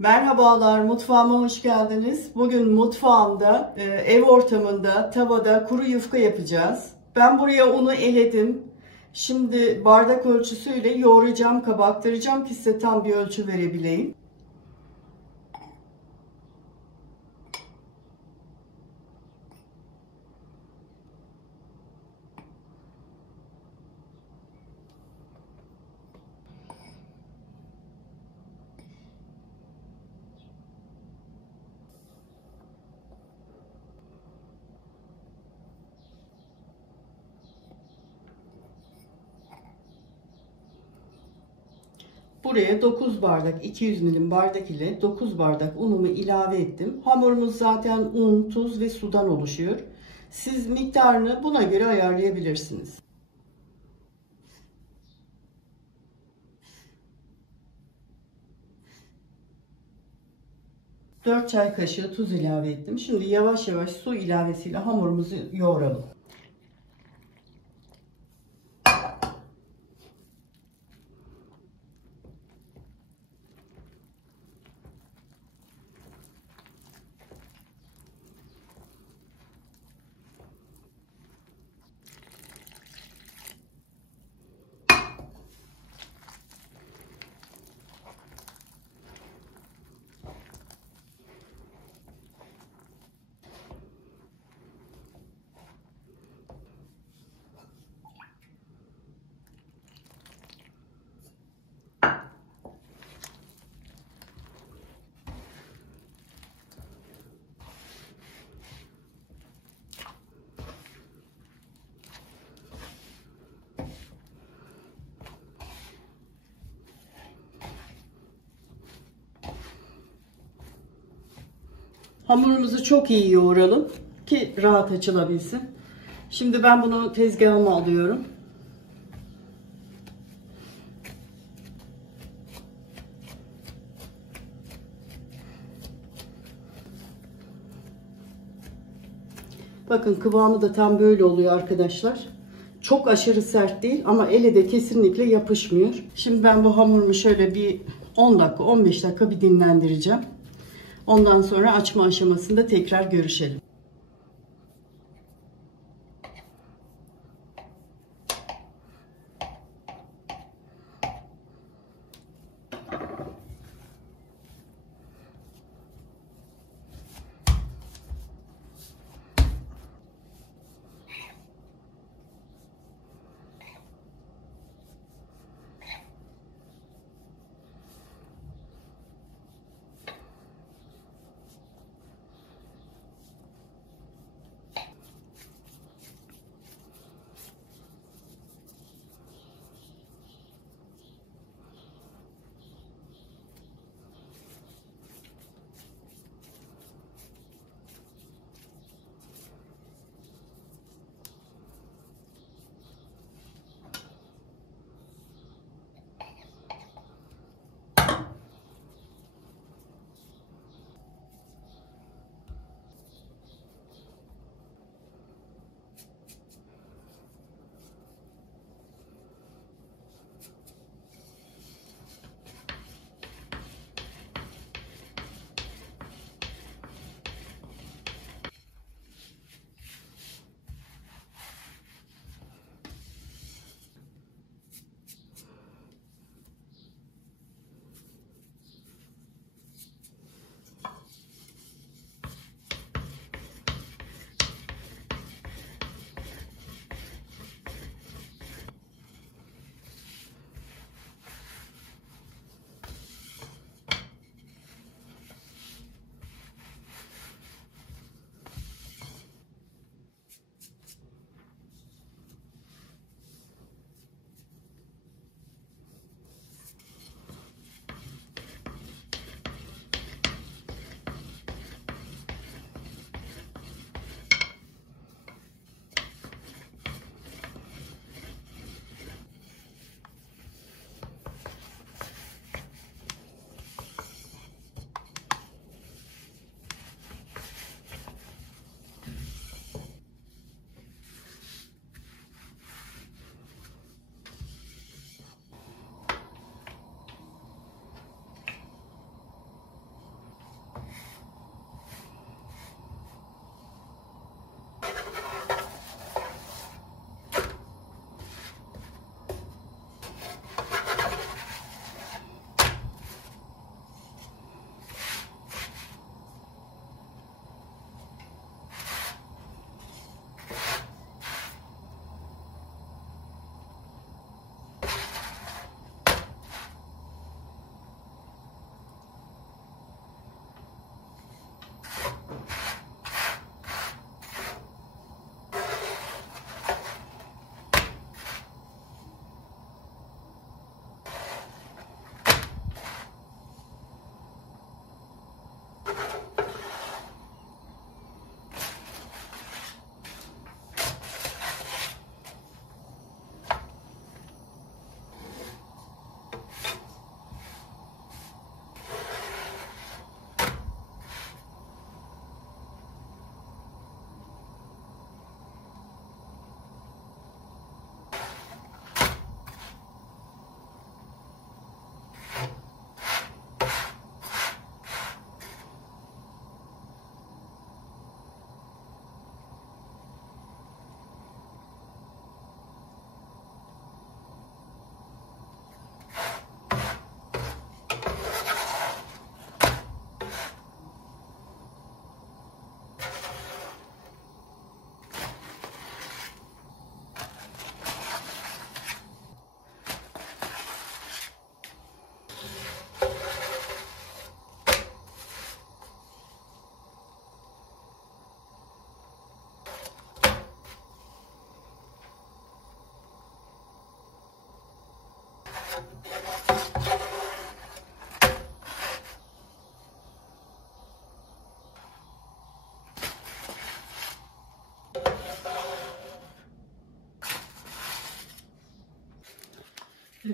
Merhabalar, mutfağıma hoş geldiniz. Bugün mutfağımda, ev ortamında, tavada kuru yufka yapacağız. Ben buraya unu eledim. Şimdi bardak ölçüsüyle yoğuracağım, kabaktıracağım ki size tam bir ölçü verebileyim. Buraya 9 bardak 200 milim bardak ile 9 bardak unumu ilave ettim. Hamurumuz zaten un, tuz ve sudan oluşuyor. Siz miktarını buna göre ayarlayabilirsiniz. 4 çay kaşığı tuz ilave ettim. Şimdi yavaş yavaş su ilavesiyle hamurumuzu yoğuralım. Hamurumuzu çok iyi yoğuralım ki rahat açılabilsin. Şimdi ben bunu tezgahıma alıyorum. Bakın kıvamı da tam böyle oluyor arkadaşlar. Çok aşırı sert değil ama ele de kesinlikle yapışmıyor. Şimdi ben bu hamurumu şöyle bir 10 dakika 15 dakika bir dinlendireceğim. Ondan sonra açma aşamasında tekrar görüşelim.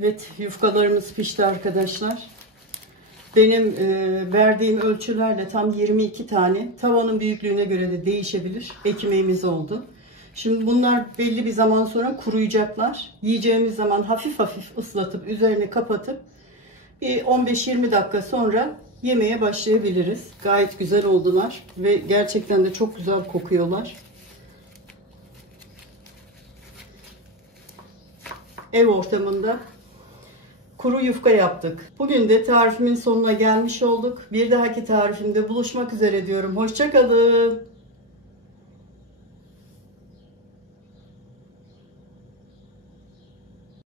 Evet, yufkalarımız pişti arkadaşlar. Benim verdiğim ölçülerle tam 22 tane. Tavanın büyüklüğüne göre de değişebilir. Ekmeğimiz oldu. Şimdi bunlar belli bir zaman sonra kuruyacaklar. Yiyeceğimiz zaman hafif hafif ıslatıp üzerine kapatıp bir 15-20 dakika sonra yemeye başlayabiliriz. Gayet güzel oldular ve gerçekten de çok güzel kokuyorlar. Ev ortamında kuru yufka yaptık. Bugün de tarifimin sonuna gelmiş olduk. Bir dahaki tarifimde buluşmak üzere diyorum. Hoşça kalın.